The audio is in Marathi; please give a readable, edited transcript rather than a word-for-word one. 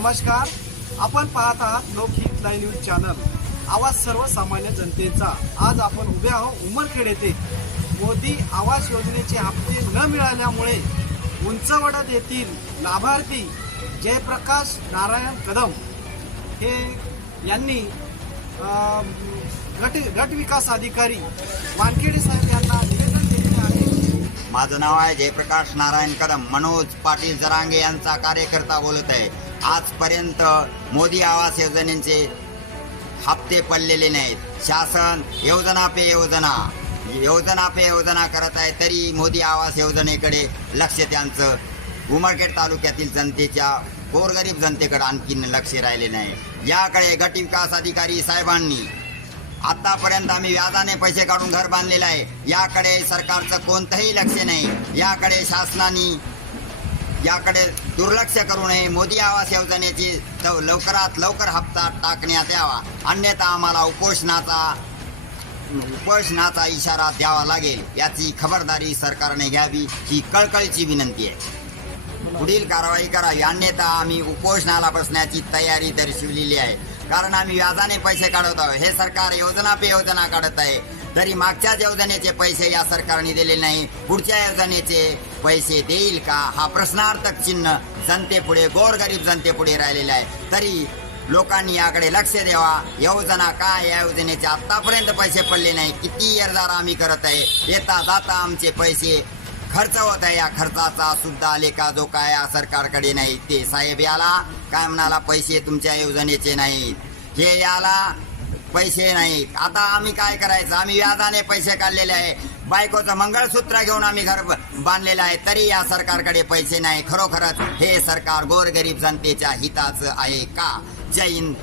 नमस्कार, आपण पाहत आहात लोकहित लाईव्ह न्यूज चॅनल, आवाज सर्वसामान्य जनतेचा। आज आपण उभे आहोत उमरखेड येथे। मोदी आवास योजनेचे हप्ते न मिळाल्यामुळे उंचवडत येथील लाभार्थी जयप्रकाश नारायण कदम हे यांनी गट विकास अधिकारी वानखेडे साहेब यांना निवेदन दिले आहे। माझं नाव आहे जयप्रकाश नारायण कदम। मनोज पाटील जरांगे यांचा कार्यकर्ता बोलत आहे। आजपर्यंत मोदी आवास योजनेचे हप्ते पडलेले नाहीत। शासन योजना पे योजना करत आहे, तरी मोदी आवास योजनेकडे लक्ष त्यांचं उमरखेड तालुक्यातील जनतेच्या गोरगरीब जनतेकडे आणखीन लक्ष राहिले नाही। याकडे गट विकास अधिकारी साहेबांनी आतापर्यंत आम्ही व्याजाने पैसे काढून घर बांधलेलं आहे, याकडे सरकारचं कोणतंही लक्ष नाही। याकडे शासनाने याकडे दुर्लक्ष करू नये। मोदी आवास योजनेची लवकरात लवकर हप्ता टाकण्यात यावा, अन्यथा आम्हाला उपोषणाचा इशारा द्यावा लागेल। याची खबरदारी सरकारने घ्यावी ही कळकळीची विनंती आहे। पुढील कारवाई करावी, अन्यथा आम्ही उपोषणाला बसण्याची तयारी दर्शवलेली आहे। कारण आम्ही व्याजाने पैसे काढत आहोत। हे सरकार योजना पे योजना काढत आहे, तरी मागच्याच योजनेचे पैसे या सरकारने दिले नाही। पुढच्या योजनेचे पैसे देईल का हा प्रश्नार्थक चिन्ह जनतेपुढे, गोरगरीब जनतेपुढे राहिलेला आहे। तरी लोकांनी याकडे लक्ष द्यावा। योजना काय, या योजनेचे आतापर्यंत पैसे पडले नाही। किती येरदार आम्ही करत आहे, येता जाता आमचे पैसे खर्च होत आहे। या खर्चाचा सुद्धा लेखा जो काय या सरकारकडे नाही। ते साहेब याला काय म्हणाला, पैसे तुमच्या योजनेचे नाहीत, हे याला पैसे नाहीत। आता आम्ही काय करायचं? आम्ही व्याजाने पैसे काढलेले आहे, बायकोचं मंगळसूत्र घेऊन आम्ही घर बांधलेलं आहे, तरी या सरकारकडे पैसे नाही। खरोखरच हे सरकार गोरगरीब जनतेच्या हिताचं आहे का? जय हिंद।